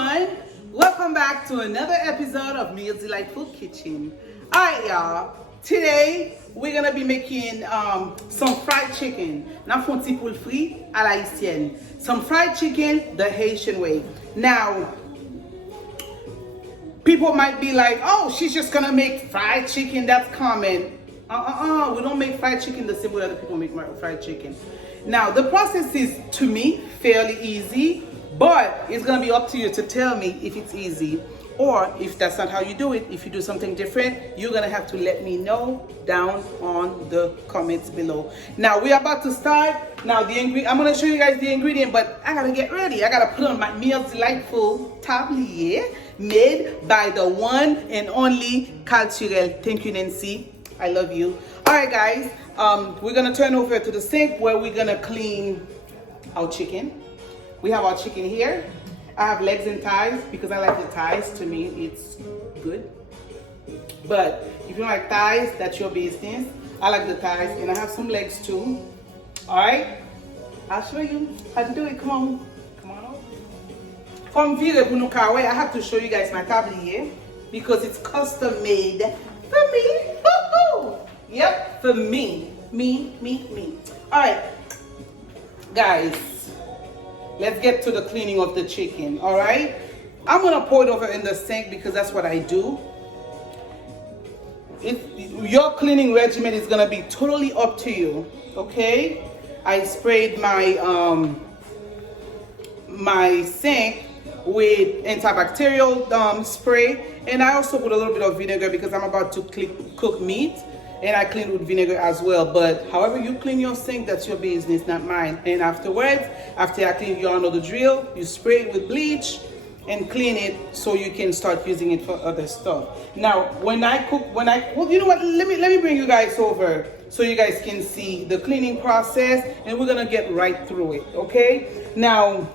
everyone, welcome back to another episode of Meals Delightful Kitchen. Alright y'all, today we're gonna be making some fried chicken. Now for Poulets Frits à la Haitian. Some fried chicken the Haitian way. Now, people might be like, oh, she's just gonna make fried chicken, that's common. We don't make fried chicken the same way other people make fried chicken. Now, the process is, to me, fairly easy, but it's gonna be up to you to tell me if it's easy, or if that's not how you do it. If you do something different, you're gonna have to let me know down on the comments below. Now, we're about to start. Now, I'm gonna show you guys the ingredient, but I gotta get ready. I gotta put on my Meals Delightful tablier, made by the one and only Culturel. Thank you, Nancy. I love you. All right, guys. We're gonna turn over to the sink where we're gonna clean our chicken. We have our chicken here. I have legs and thighs because I like the thighs. To me, it's good. But if you don't like thighs, that's your business. I like the thighs, and I have some legs too. All right. I'll show you how to do it. Come on. Come on over. From Vire Bunukawe, I have to show you guys my tablier because it's custom made for me. Yep, for me. Me. All right, guys, let's get to the cleaning of the chicken, all right? I'm gonna pour it over in the sink because that's what I do. Your cleaning regimen is gonna be totally up to you, okay? I sprayed my my sink with antibacterial spray, and I also put a little bit of vinegar because I'm about to cook meat, and I clean with vinegar as well. But however you clean your sink, that's your business, not mine. And afterwards, after I clean, you all know the drill. You spray it with bleach and clean it so you can start using it for other stuff. Now, when I cook, well, you know what? Let me bring you guys over so you guys can see the cleaning process, and we're gonna get right through it. Okay? Now,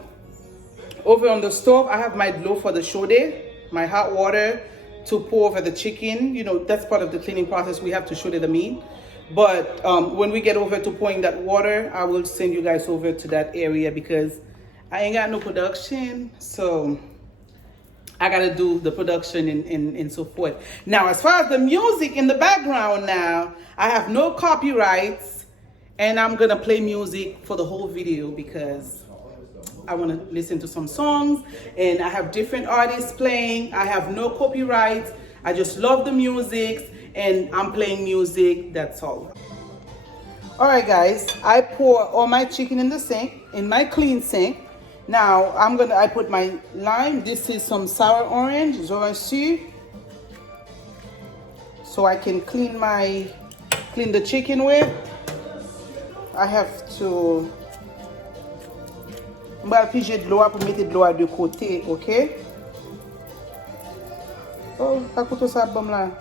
over on the stove, I have my blow for the shode, my hot water to pour over the chicken. You know, that's part of the cleaning process. We have to shode the meat. But when we get over to pouring that water, I will send you guys over to that area because I ain't got no production. So I gotta do the production and so forth. Now, as far as the music in the background now, I have no copyrights, and I'm gonna play music for the whole video because I want to listen to some songs, and I have different artists playing. I have no copyrights. I just love the music, and I'm playing music. That's all. All right, guys. I pour all my chicken in the sink, in my clean sink. Now I put my lime. This is some sour orange, Zorancy, so I can clean the chicken with. I have to. Je vais piger de l'eau pour mettre de l'eau de côté, ok? Oh, à côté ça bon là.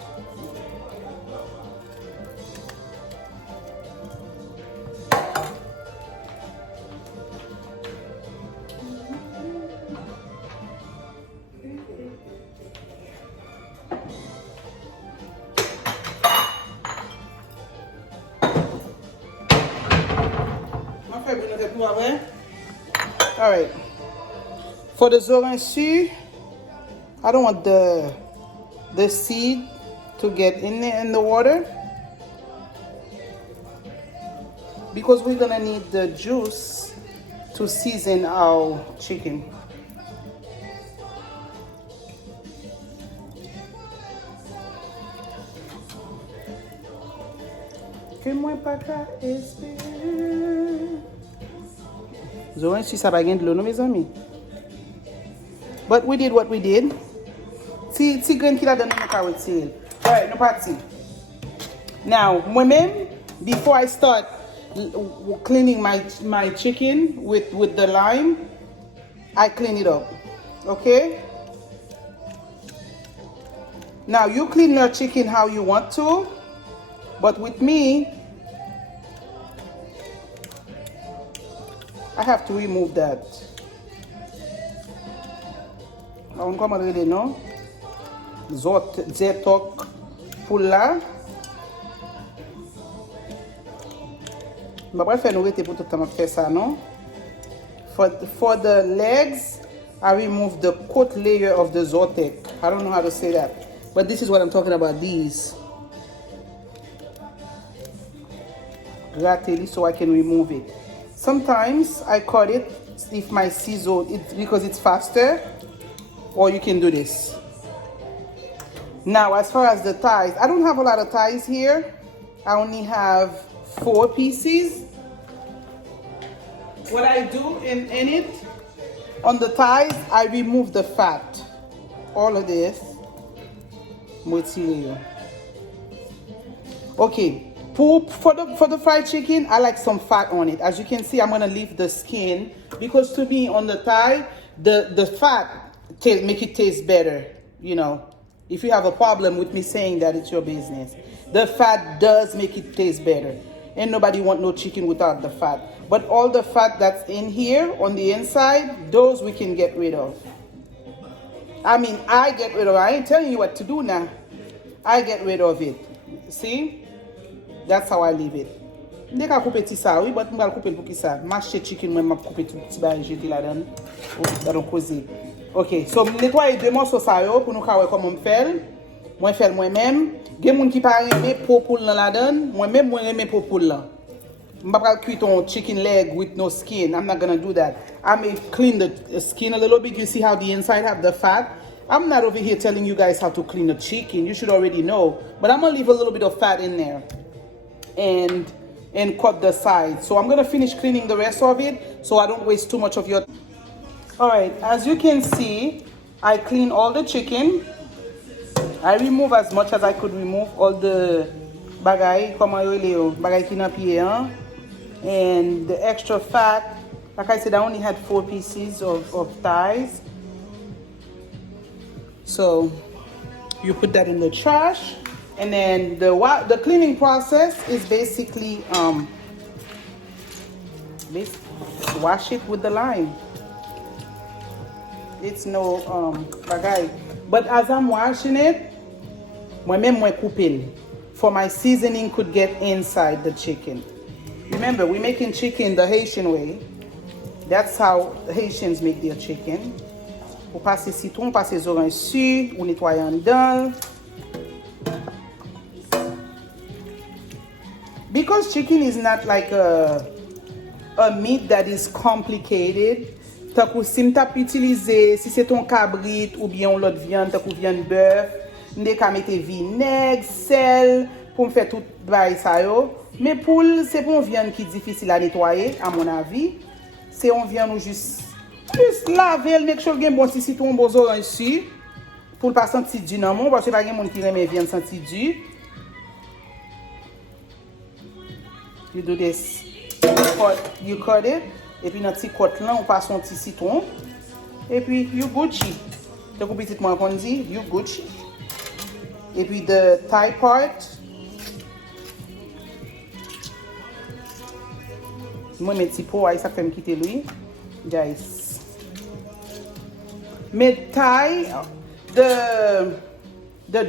On fait bien avec moi, hein? All right, for the zorancy, I don't want the seed to get in there in the water because we're gonna need the juice to season our chicken. Que moi pas qu'à espérer. Zorancy ça va gagner de l'eau, mes amis. But we did what we did. See grain qui la donne nous carrot seal. All right, no party. Now, moi-même, before I start cleaning my chicken with the lime, I clean it up. Okay? Now, you clean your chicken how you want to, but with me, I have to remove that. On comment regarder non? Zetok pour là. Je vais faire nous pour tout le temps faire ça non? For the legs, I remove the coat layer of the Zotek. I don't know how to say that, but this is what I'm talking about, these. Gratteli, so I can remove it. Sometimes I cut it if my sizzle, because it's faster, or you can do this. Now, as far as the thighs, I don't have a lot of thighs here. I only have 4 pieces. What I do in it, on the thighs, I remove the fat. All of this. Okay, for the fried chicken, I like some fat on it. As you can see, I'm gonna leave the skin because to me, on the thigh, the fat make it taste better. You know, if you have a problem with me saying that, it's your business. The fat does make it taste better. And nobody want no chicken without the fat. But all the fat that's in here on the inside, those we can get rid of. I mean, I get rid of it. I ain't telling you what to do now. I get rid of it. See? That's how I leave it. Dès que couper ti ça, oui, but m'gal couper pour qui ça? Mâcher chicken, moi m'a couper tout petit bail jeter là-dedans. Dans causer. OK, so nettoyer deux morceaux ça yo pour nous voir comment on fait. Moi faire moi-même. Gen moun qui pa aimer popoule dans là-dedans, moi-même moi aimer popoule là. I'm not going to cuit chicken leg with no skin. I'm not going to do that. I may clean the skin a little bit. You see how the inside have the fat? I'm not over here telling you guys how to clean the chicken. You should already know. But I'm going to leave a little bit of fat in there. And cut the sides. So I'm going to finish cleaning the rest of it so I don't waste too much of your... Alright, as you can see, I clean all the chicken. I remove as much as I could remove all the bagay, bagay ki nan pied, and the extra fat. Like I said, I only had 4 pieces of thighs. So you put that in the trash, and then the cleaning process is basically wash it with the lime. It's no bagay. But as I'm washing it, moi-même moi coupe for my seasoning could get inside the chicken. Remember, we're making chicken the Haitian way. That's how the Haitians make their chicken. Vous passez citron, passez orange dessus, vous nettoyez en dedans. Because chicken is not like a meat that is complicated. Tant que si m'tap utiliser, si c'est ton cabrit ou bien l'autre viande, tant que viande bœuf, m'de ka mette vinaigre, sel, pour me faire tout bail ça yo. Mais poule, c'est pas une viande qui est difficile à nettoyer, à mon avis. C'est une viande où juste laver, make sure gen bon si citron, bon orange ici, pour pas sentir du nan mon, parce que pas gen moun qui aime viande sentir du. You do this. You cut it. Et puis dans petit côte là, on passe un petit citron. Et puis you Gucci. T'as coupé petit moins qu'on dit, you Gucci. Et puis the thigh part. Moi mes petits pots, ça fait me quitter lui. Guys. Mais thigh, the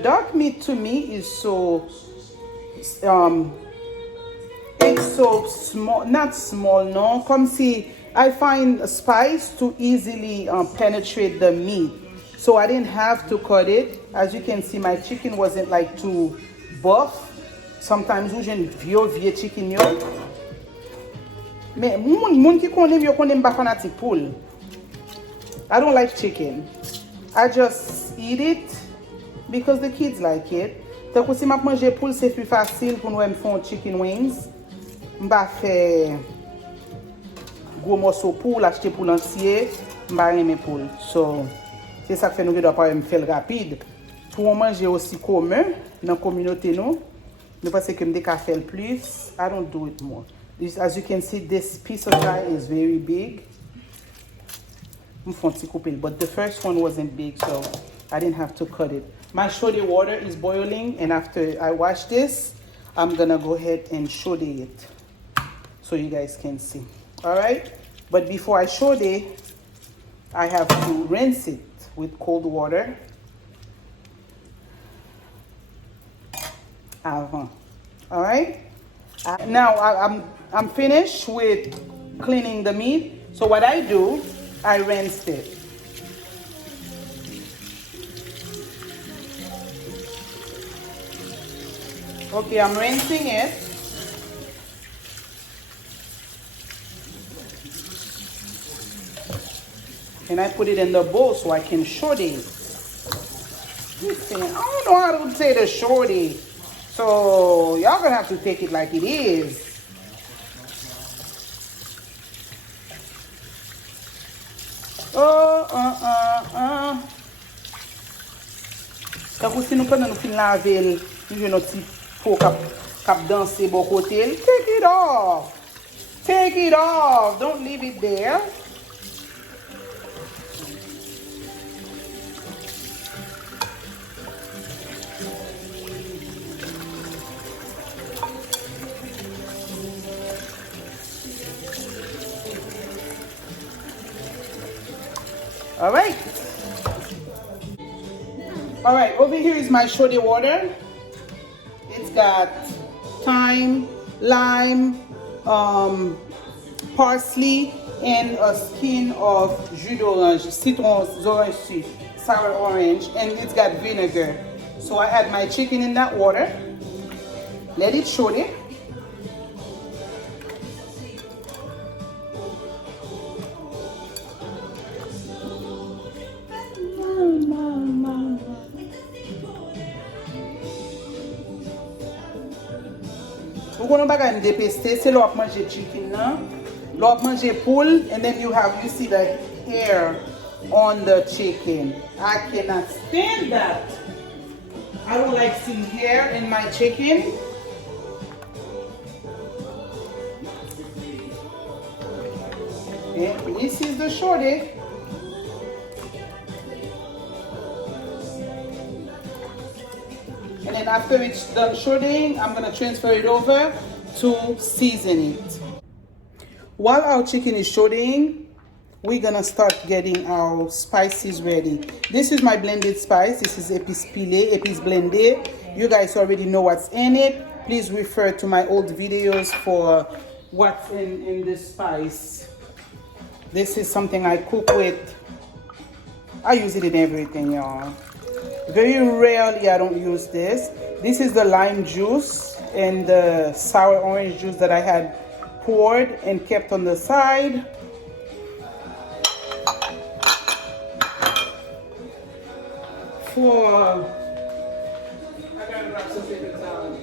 dark meat to me is so it's so small, not small, no. Come see, I find spice to easily penetrate the meat. So I didn't have to cut it. As you can see, my chicken wasn't like too buff. Sometimes we jen vieux chicken yo. Mais moun ki konnen yo konnen ba fanatic poule. I don't like chicken. I just eat it because the kids like it. Donc si m'a manger poule, c'est plus facile pour nous faire chicken wings. M'a fait gros morceau poule, acheter poule entier, m'a aimer poule. So c'est ça que fait nous doit pas me faire rapide. Pour manger aussi commun dans la communauté nous. Mais parce que me ka faire plus, I don't do it more. As you can see, this piece of thigh is very big. But the first one wasn't big, so I didn't have to cut it. My shode water is boiling, and after I wash this, I'm gonna go ahead and shode it so you guys can see. All right, but before I shode it, I have to rinse it with cold water. Avant. All right. Now I'm finished with cleaning the meat. So what I do, I rinsed it. Okay, I'm rinsing it. And I put it in the bowl so I can shorty. Listen, I don't know how to say the shorty. So y'all gonna have to take it like it is. Quand si nous prenons nous fin laver, nous jouons notre petit pot cap danser bon côté. Take it off. Take it off. Don't leave it there. All right. All right, over here is my shorty water. It's got thyme, lime, parsley, and a skin of jus d'orange, citron orange sweet, sour orange, and it's got vinegar. So I add my chicken in that water. Let it shorty. Vous connaissez pas quand dépester, c'est l'op manger chicken, non? L'op manger poule, and then you see the hair on the chicken. I cannot stand that. I don't like seeing hair in my chicken. And this is the shorty. And then after it's done shorting, I'm gonna transfer it over to season it. While our chicken is shorting, we're gonna start getting our spices ready. This is my blended spice. This is épices pilées, épices blendées. You guys already know what's in it. Please refer to my old videos for what's in this spice. This is something I cook with. I use it in everything, y'all. Very rarely I don't use this. This is the lime juice and the sour orange juice that I had poured and kept on the side. I gotta grab some paper towel.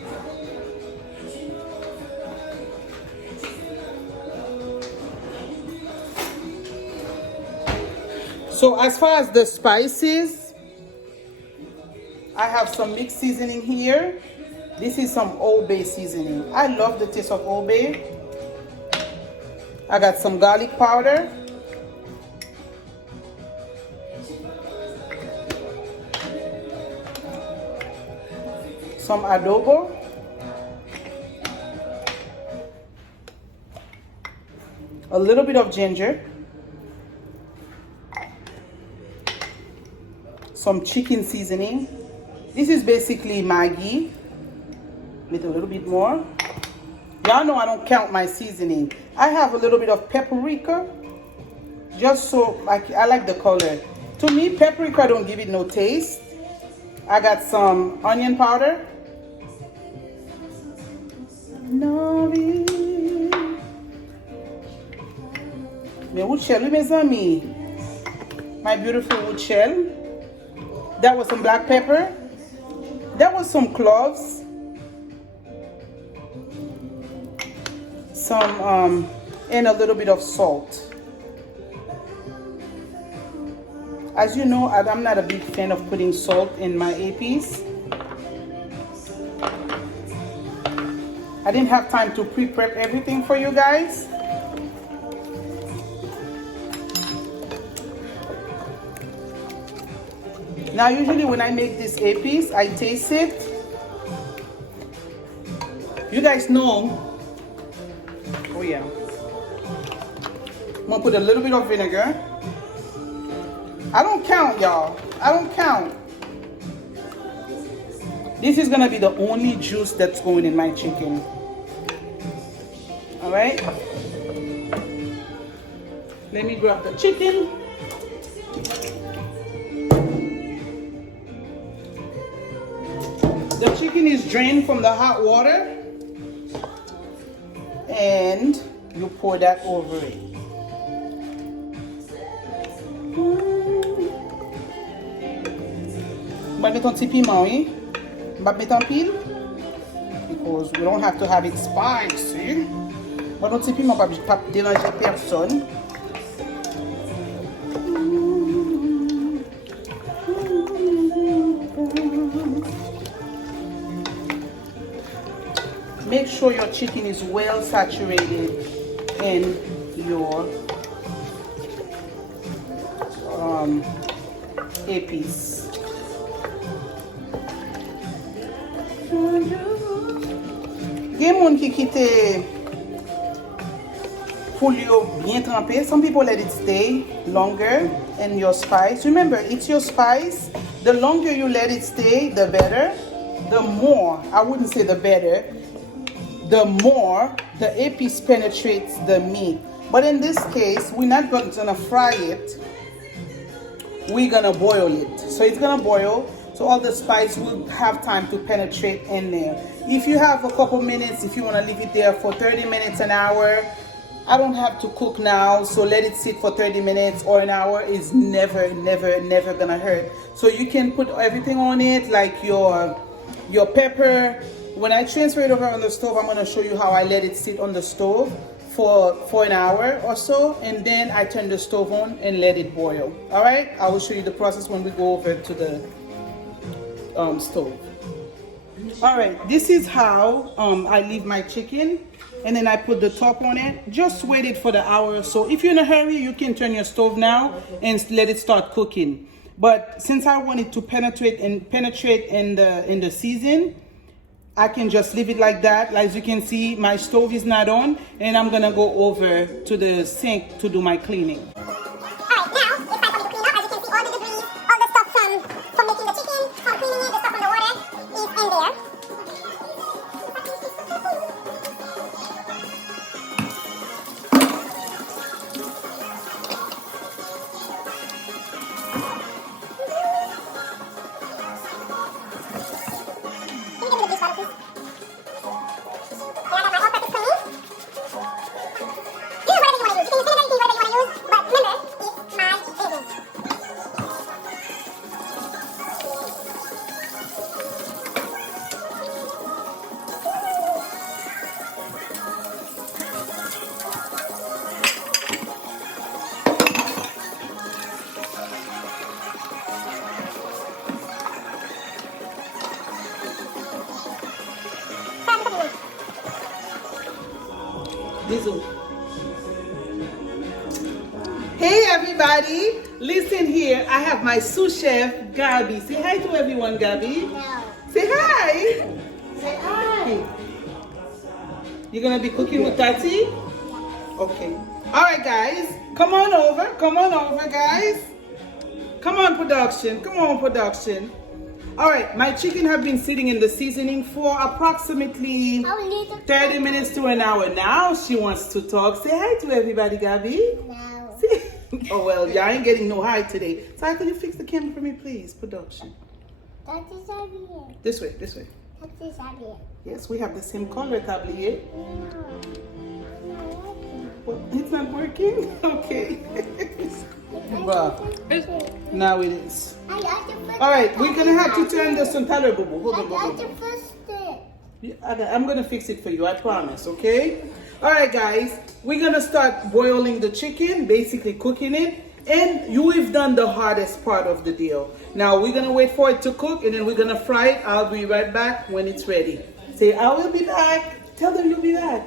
So as far as the spices, I have some mixed seasoning here. This is some Old Bay seasoning. I love the taste of Old Bay. I got some garlic powder. Some adobo. A little bit of ginger. Some chicken seasoning. This is basically Maggi with a little bit more. Y'all know I don't count my seasoning. I have a little bit of paprika, just so I like the color. To me, paprika don't give it no taste. I got some onion powder. Mes wood shell, mes amis. My beautiful wood shell. That was some black pepper. That was some cloves. Some, and a little bit of salt. As you know, I'm not a big fan of putting salt in my APs. I didn't have time to pre-prep everything for you guys. Now, usually when I make these APs, I taste it. You guys know. Oh yeah. I'm gonna put a little bit of vinegar. I don't count, y'all. I don't count. This is gonna be the only juice that's going in my chicken. All right. Let me grab the chicken. The chicken is drained from the hot water, and you pour that over it. On va mettre un petit piment, oui? On va mettre en pile because we don't have to have it spicy. But un petit piment pas déranger personne. Make sure your chicken is well saturated in your épices. Gen moun ki kite pou yo bien trempé. Some people let it stay longer in your spice. Remember, it's your spice. The longer you let it stay, the better. The more, I wouldn't say the better, the more the épice penetrates the meat. But in this case, we're not going to fry it. We're gonna boil it. So it's gonna boil, so all the spice will have time to penetrate in there. If you have a couple minutes, if you wanna leave it there for 30 minutes, an hour, I don't have to cook now, so let it sit for 30 minutes or an hour is never gonna hurt. So you can put everything on it, like your pepper. When I transfer it over on the stove, I'm gonna show you how I let it sit on the stove for an hour or so, and then I turn the stove on and let it boil. All right, I will show you the process when we go over to the stove. All right, this is how I leave my chicken, and then I put the top on it. Just wait it for the hour or so. If you're in a hurry, you can turn your stove now and let it start cooking. But since I want it to penetrate in the season, I can just leave it like that. As you can see, my stove is not on, and I'm gonna go over to the sink to do my cleaning. Alright, now it's time for me to clean up. As you can see, all the debris, all the stuff from making the chicken, from cleaning it, the stuff from the water is in there. Hey everybody, listen here. I have my sous chef Gabi. Say hi to everyone, Gabi. No. Say hi. Say hi. You're gonna be cooking with Tati? Okay. All right, guys. Come on over. Come on over, guys. Come on, production. Come on, production. All right, my chicken have been sitting in the seasoning for approximately 30 minutes to an hour. Now she wants to talk. Say hi to everybody, Gabi. No. See? Oh, well, y'all ain't getting no hi today. So could you fix the camera for me, please, production? That is here. This way, this way. That is here. Yes, we have the same color tablier. Well, it's not working? Okay. Well, now it is. All right, we're gonna have to turn this on. Hold on. I'm gonna fix it for you, I promise, okay? All right, guys, we're gonna start boiling the chicken, basically cooking it, and you've done the hardest part of the deal. Now we're gonna wait for it to cook, and then we're gonna fry it. I'll be right back when it's ready. Say, I will be back. Tell them you'll be back.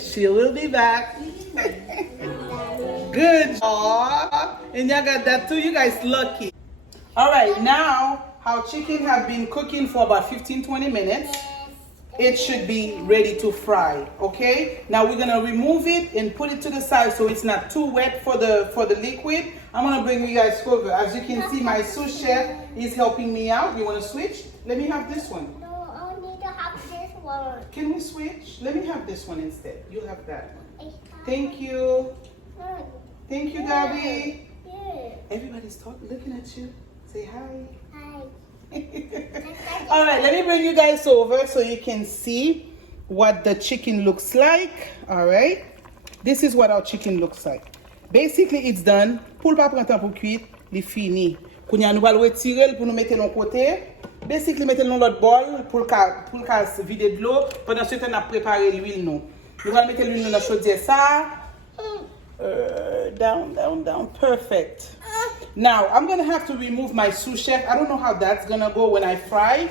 She will be back. Good. Aww. And y'all got that too. You guys lucky. All right, now our chicken have been cooking for about 15-20 minutes. It should be ready to fry. Okay. Now we're gonna remove it and put it to the side so it's not too wet for the liquid. I'm gonna bring you guys over. As you can see, my sous chef is helping me out. You wanna switch? Let me have this one. No, I need to have this one. Can we switch? Let me have this one instead. You have that one. Thank you. Thank you, Gabi. Yeah. Everybody's looking at you. Say hi. Hi. All right, let me bring you guys over so you can see what the chicken looks like. All right, this is what our chicken looks like. Basically, it's done. Pour pas prendre temps pour cuire, il fini. Quand nous allons retirer pour nous mettre de côté. Basically, mettez-le dans l'autre bol pour le vider de l'eau. Pendant ce temps, on a préparé l'huile. Nous allons mettre l'huile dans la chaudière. Ça. Down. Perfect. Now, I'm going to have to remove my sous chef. I don't know how that's going to go when I fry.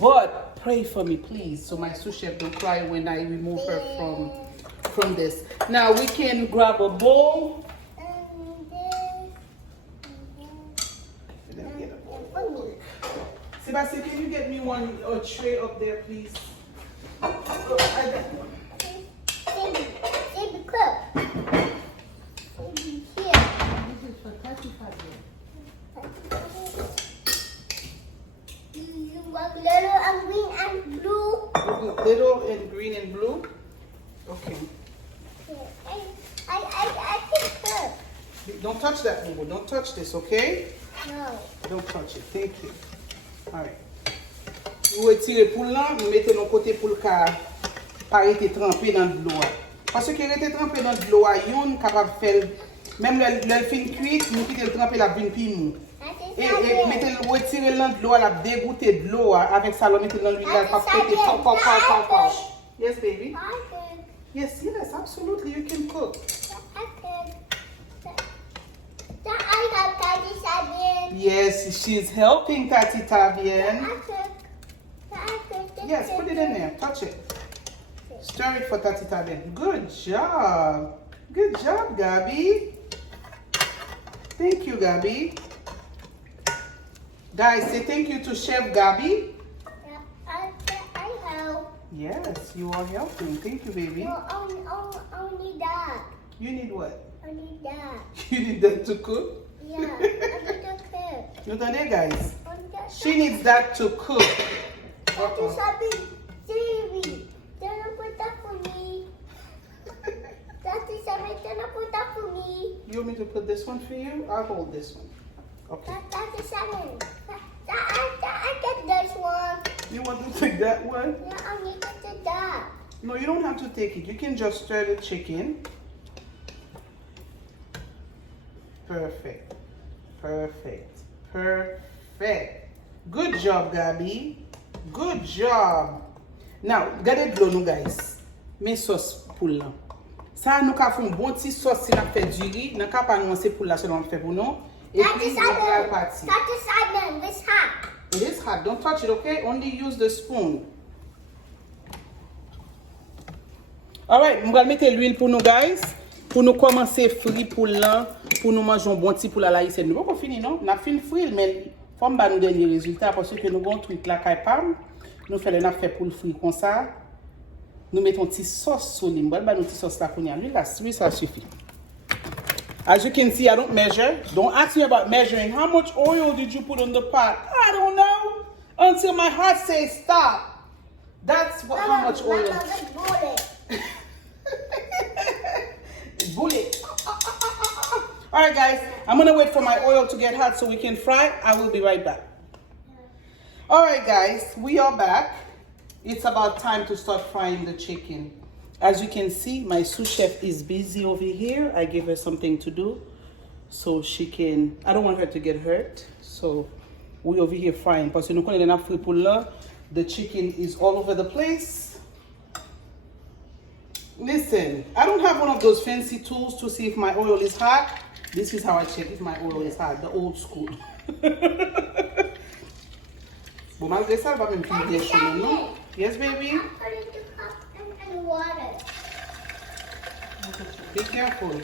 But pray for me, please. So my sous chef don't cry when I remove her from this. Now, we can grab a bowl. Let me get a bowl. Sebastian, can you get me a tray up there, please? Oh, I got one. Baby, cook. Baby, here. This is for 35 You want little and green and blue? Little and green and blue? Okay. I can cook. Don't touch that, Momo. Don't touch this, okay? No. Don't touch it. Thank you. All right. Vous retirez pour là, vous mettez de côté pour le cas pas être trempé dans de l'eau. Parce que rester trempé dans de l'eau, yon capable faire même le fin cuit, nous quitter le tremper la vin piment. Et mettez le retirer dans de l'eau, la dégoûter de l'eau avec ça, le mettez dans l'huile là, pas péter pop. Yes, baby. Yes, absolutely. You can cook. Yes, she's helping Tati Tavian. Yes, put it in there. Touch it. Stir it for Tati Tavian. Good job. Good job, Gabby. Thank you, Gabby. Guys, say thank you to Chef Gabby. I help. Yes, you are helping. Thank you, baby. Only that. You need what? I need that. You need that to cook? Yeah, I need to cook. You know, guys. She needs that to cook. Do something serious. Don't put that for me. That is something. Don't put that for me. You want me to put this one for you? I'll hold this one. Okay. That is something. I get this one. You want to take that one? Yeah, I need to take that. No, you don't have to take it. You can just stir the chicken. Perfect. Good job, Gabby. Good job. Now, regardez de l'eau, nous, guys. Mes sauce pour là. Ça, nous avons un bon petit sauce si nous fait du riz. Nous n'avons pas annoncé pour là, seulement fait pour nous. Et puis, la partie. Simon, this hot. It is hot. Don't touch it, okay? Only use the spoon. Alright, nous allons mettre l'huile pour nous, guys. Pour nous commencer frit pour là. Pour nous manger un bon petit pour la haïtienne. Nous pas fini, non? Nous avons fini frit, mais faut nous donner les résultats parce que nous avons un truc là, caipam. Nous faisons le fait pour le frit comme ça. Nous mettons une petite sauce sur l'huile. Nous mettons une petite sauce là pour nous. Oui, ça suffit. As you can see, I don't measure. Don't ask me about measuring. How much oil did you put on the pot? I don't know. Until my heart says stop. That's what, how much oil. Bullet. Alright guys, I'm going to wait for my oil to get hot so we can fry. I will be right back. Alright guys, we are back. It's about time to start frying the chicken. As you can see, my sous chef is busy over here. I gave her something to do so she can, I don't want her to get hurt. So we over here frying. Parce que nous connaissons la frit pour là. The chicken is all over the place. Listen, I don't have one of those fancy tools to see if my oil is hot. This is how I check if my oil is hot, the old school. Bon, malgré ça, elle va même finir bien chaud, non? Yes, baby? Water. Be careful.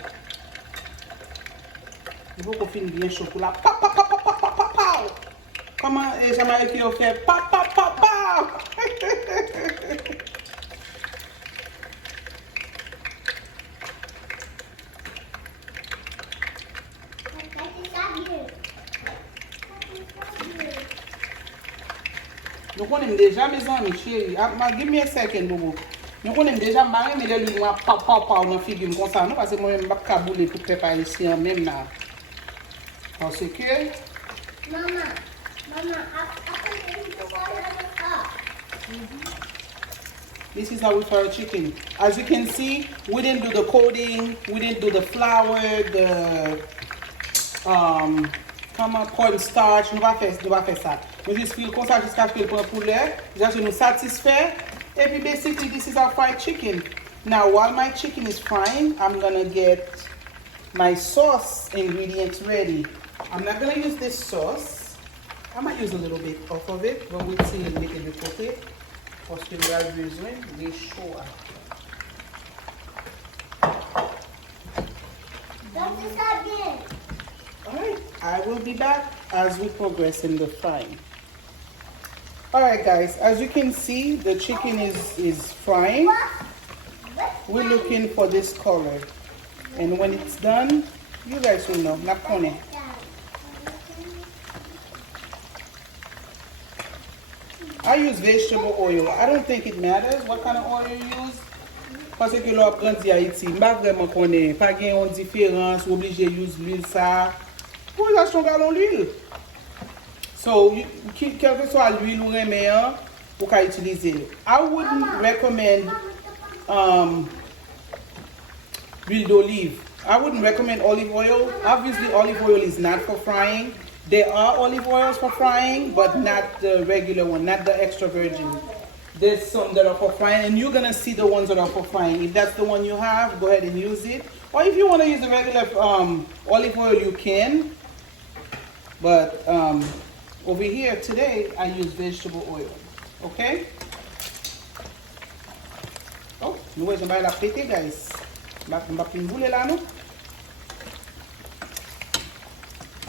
Il faut qu'on finisse bien chaud pour la pa pa pa pa pa pa pa pa. Comment les Jamaïcains ont fait pa pa pa pa. Nous connaissons déjà mes amis, chérie. Give me a second, Bobo. Nous connaissons déjà marrer, mais là, nous pas dans la figure comme ça, non? Parce que moi, je ne vais pas bouler pour préparer ici en même là. Parce que... Maman. Mama, I put the water on the top. This is how we fry chicken. As you can see, we didn't do the coating, we didn't do the flour, the cornstarch, nous va faire ça. Nous juste fil comme ça jusqu'à ce que le poulet, just nous satisfait. Et puis basically this is our fried chicken. Now while my chicken is frying, I'm gonna get my sauce ingredients ready. I'm not gonna use this sauce. I might use a little bit off of it, but we'll see make it de côté. Parce que nous avons besoin de chaud. Alright, I will be back as we progress in the frying. Alright guys, as you can see, the chicken is frying. We're looking for this color. And when it's done, you guys will know. Napone. I use vegetable oil. I don't think it matters what kind of oil you use. Parce que l'on grandi à Haïti, je ne sais pas vraiment connaître. Pas qu'il y ait une différence, obligé d'utiliser l'huile ça. Pour les acheter l'huile. So, quelle que soit l'huile ou remédiant, vous pouvez utiliser. I wouldn't recommend l'huile d'olive. I wouldn't recommend olive oil. Obviously, olive oil is not for frying. There are olive oils for frying, but not the regular one, not the extra virgin. There's some that are for frying, and you're gonna see the ones that are for frying. If that's the one you have, go ahead and use it. Or if you want to use the regular olive oil, you can. But over here today, I use vegetable oil. Okay? Oh, nous voyons la pété, guys. Je vais pas bouler là, non?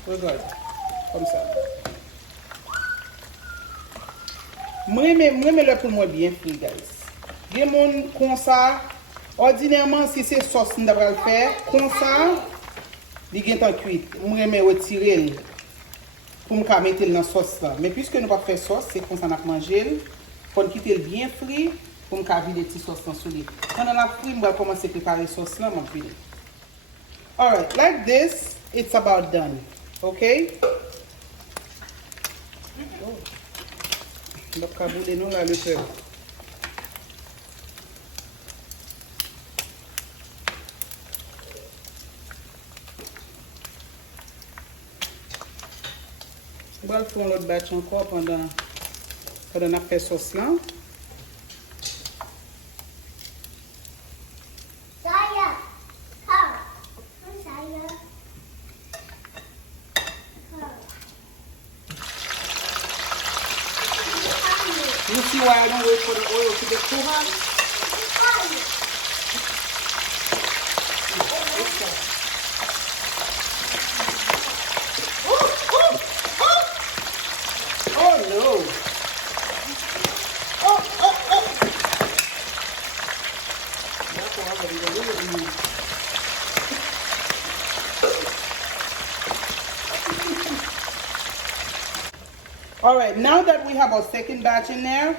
Regarde. Comme ça. Moi, le pour moi bien frit, guys. Des gens comme ça, ordinairement, si c'est sauce qu'on devrait le faire, comme ça, il est en cuit. Moi, je retirer pour me mettre dans la sauce là. Mais puisque nous ne pas faire sauce, c'est comme ça qu'on a mangé. Il faut quitter le bien frit pour me vider des sauces dans le lit. Pendant la frit, je vais commencer à préparer la sauce là, mon filet. Alright, like this, it's about done. Okay? Donc, kabouler nous là le feu. On va faire l'autre batch encore pendant la fait sauce là. You see why I don't wait for the oil to get too hot? Oh no! All right, now that we have our second batch in there,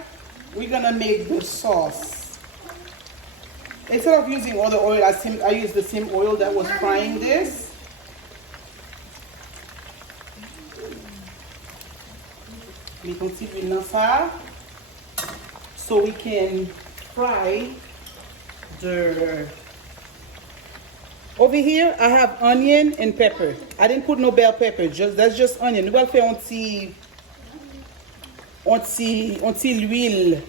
we're gonna make the sauce. Instead of using all the oil, I use the same oil that was frying this. So we can fry the... Over here, I have onion and pepper. I didn't put no bell pepper, that's just onion. Nous allons faire un petit l'huile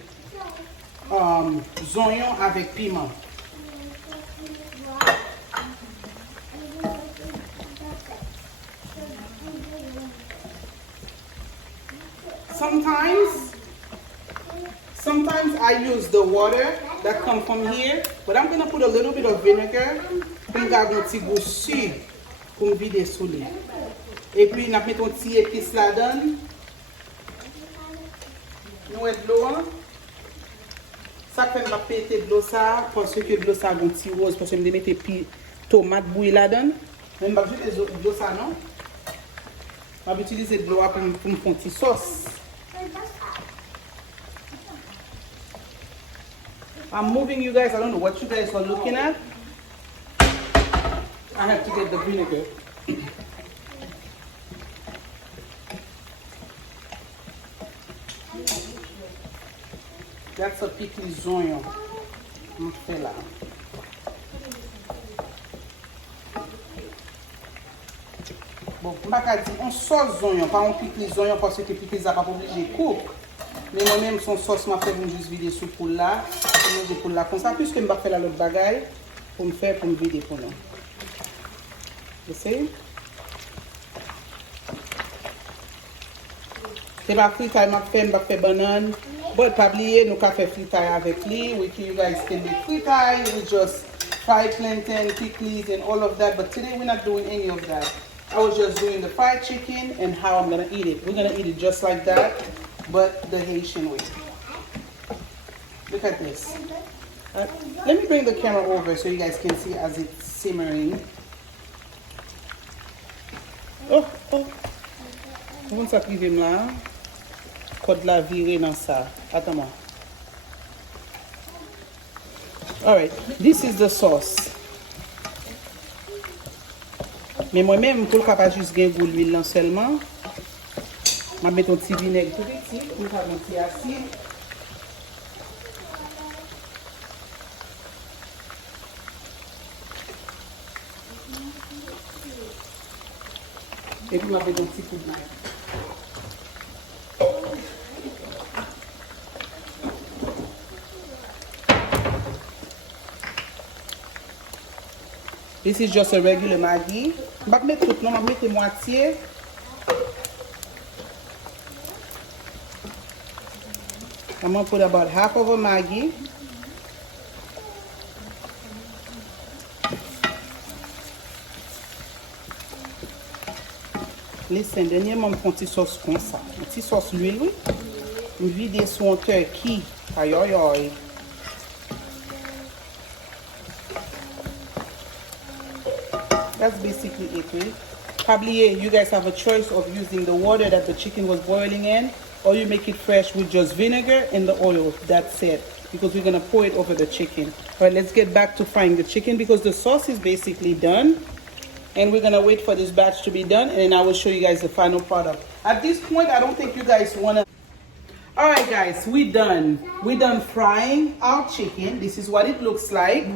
oignon avec piment. Sometimes I use the water that comes from here, but I'm gonna put a little bit of vinegar pour me garder un petit goût sucre pour me vider sous lui. Et puis, on met un petit épice là-dedans. Nous avons de l'eau. Ça fait ma péter de l'eau ça parce que de l'eau ça a un petit rose parce que je vais mettre des tomates bouillies là-dedans. Je ne vais pas utiliser de l'eau ça non. Je vais utiliser de l'eau pour me faire une petite sauce. I'm moving you guys. I don't know what you guys are looking at. I have to get the vinegar. That's a pickle zonyon. On fait là. Bon, je ne vais pas dire on sauce zonyon, pas on pickle zonyon parce que pickle ça pas obligé de couper. Mais moi-même, son sauce m'a fait juste vider sous poule là. Je vais poule là comme ça, puisque je vais faire l'autre bagaille pour me faire pour me vider pour nous. Vous savez? C'est pas fritaille, je vais faire banane. Bon, pas oublier, nous avons fait fritaille avec lui. We can, you guys can make fritaille. We just fry plantain, pickles, and all of that. But today we're not doing any of that. I was just doing the fried chicken and how I'm gonna eat it. We're gonna eat it just like that, but the Haitian way. Look at this. Let me bring the camera over so you guys can see as it's simmering. Oh, oh. On ça privé là. Code la virée dans ça. Attends-moi. All right, this is the sauce. Mais moi-même, pour le capable juste gagner goût l'huile là seulement, je vais mettre un petit vinaigre tout petit, pour faire un petit acide. Et puis je vais mettre un petit coup de main. This is just a regular Maggi. Je vais mettre tout, non, je vais mettre moitié. I'm going to put about half of a Maggi. Listen, dernièrement, je prends une petite sauce comme ça. Une petite sauce l'huile, oui. Je vide sur un turkey. Aïe, aïe, aïe. That's basically it, right? Probably you guys have a choice of using the water that the chicken was boiling in, or you make it fresh with just vinegar and the oil. That's it. Because we're gonna pour it over the chicken. All right, let's get back to frying the chicken because the sauce is basically done. And we're gonna wait for this batch to be done, and then I will show you guys the final product. At this point, I don't think you guys wanna. All right, guys, we're done. We're done frying our chicken. This is what it looks like.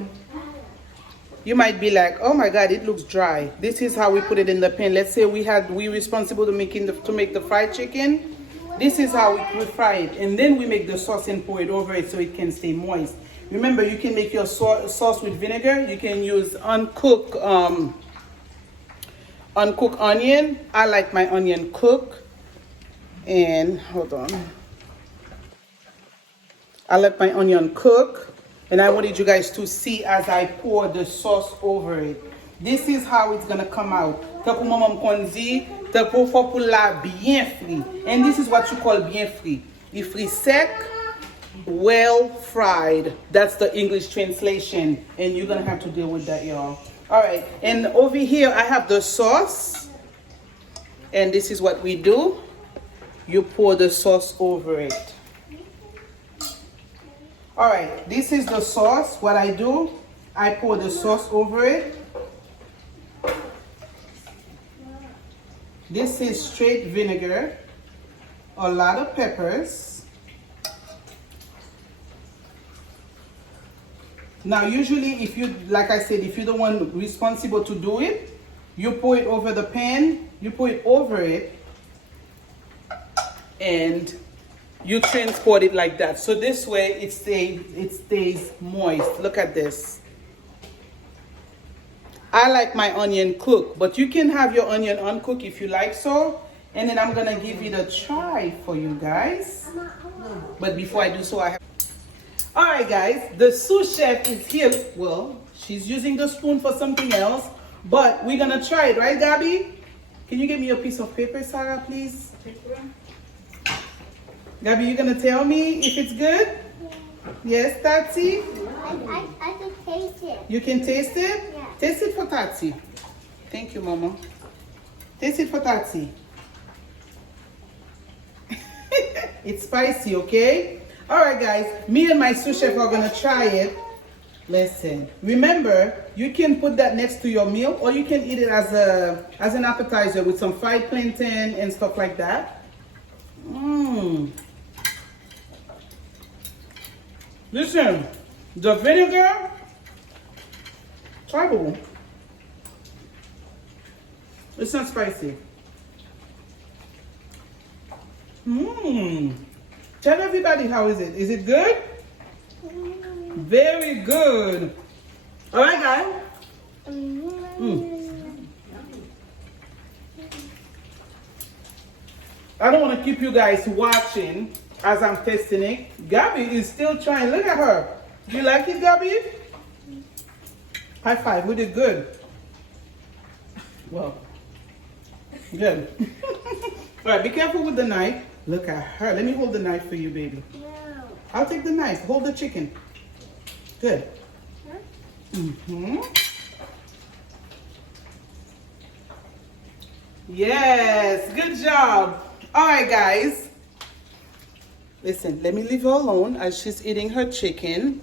You might be like, oh my God, it looks dry. This is how we put it in the pan. Let's say we responsible to make the fried chicken. This is how we fry it. And then we make the sauce and pour it over it so it can stay moist. Remember, you can make your sauce with vinegar. You can use uncooked onion. I like my onion cooked. And hold on. I let my onion cook. And I wanted you guys to see as I pour the sauce over it. This is how it's gonna come out. And this is what you call bien frit. Il frit sec, well fried. That's the English translation. And you're gonna have to deal with that, y'all. All right, and over here I have the sauce. And this is what we do. You pour the sauce over it. All right, this is the sauce. What I do, I pour the sauce over it. This is straight vinegar, a lot of peppers. Now, usually, if you, like I said, if you're the one responsible to do it, you pour it over the pan, you pour it over it, and you transport it like that. So this way it stays moist. Look at this. I like my onion cooked, but you can have your onion uncooked if you like so. And then I'm gonna give it a try for you guys. But before I do so, I have. All right, guys, the sous chef is here. Well, she's using the spoon for something else, but we're gonna try it, right, Gabby? Can you give me a piece of paper, Sarah, please? Paper. Gabby, you gonna tell me if it's good? Yes, Tati? I can taste it. You can taste it? Yeah. Taste it for Tati. Thank you, Mama. Taste it for Tati. It's spicy, okay? All right, guys. Me and my sous chef are gonna try it. Listen, remember, you can put that next to your meal, or you can eat it as an appetizer with some fried plantain and stuff like that. Mmm. Listen, the vinegar, try boo. It's not spicy. Mmm. Tell everybody how is it. Is it good? Very good. All right, guys. I don't want to keep you guys watching as I'm testing it. Gabby is still trying. Look at her. Do you like it, Gabby? High five. We did good. Well, good. All right, be careful with the knife. Look at her. Let me hold the knife for you, baby. No. I'll take the knife. Hold the chicken. Good. Yes, good job. All right, guys. Listen, let me leave her alone as she's eating her chicken.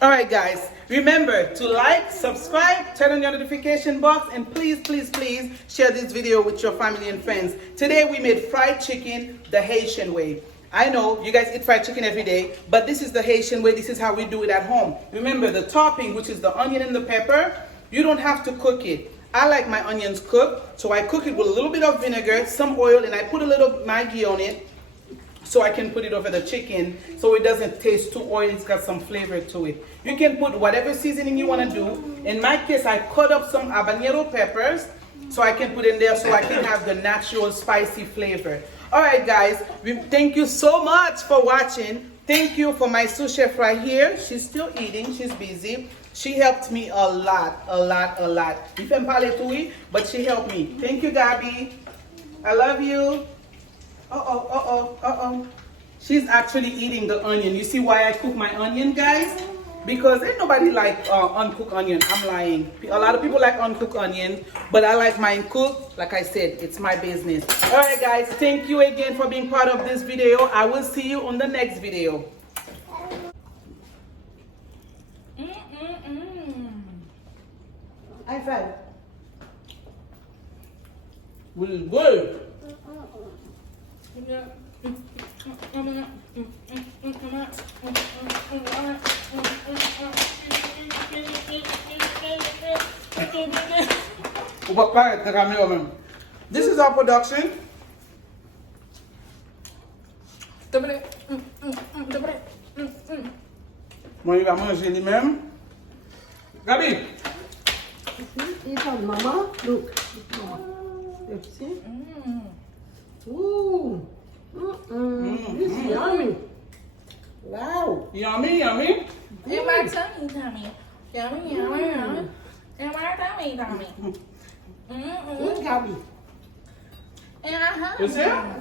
All right, guys. Remember to like, subscribe, turn on your notification box, and please, please, please share this video with your family and friends. Today we made fried chicken the Haitian way. I know you guys eat fried chicken every day, but this is the Haitian way. This is how we do it at home. Remember the topping, which is the onion and the pepper, you don't have to cook it. I like my onions cooked, so I cook it with a little bit of vinegar, some oil, and I put a little Maggi on it so I can put it over the chicken so it doesn't taste too oily. It's got some flavor to it. You can put whatever seasoning you want to do. In my case, I cut up some habanero peppers so I can put in there so I can have the natural spicy flavor. All right, guys, thank you so much for watching. Thank you for my sous chef right here. She's still eating. She's busy. She helped me a lot. You can parler to me, but she helped me. Thank you, Gabby. I love you. She's actually eating the onion. You see why I cook my onion, guys? Because ain't nobody like uncooked onion. I'm lying. A lot of people like uncooked onion, but I like mine cooked. Like I said, it's my business. All right, guys. Thank you again for being part of this video. I will see you on the next video. High five. Really good. This is our production. Moi, il va manger lui-même. Gabi. Eat on, Mama. Look. You see? Ooh. This is yummy. Wow. Yummy, yummy. In my tummy, tummy. Yummy, yummy, yummy. In my tummy, tummy. Good, Gabby. In my You see? tummy.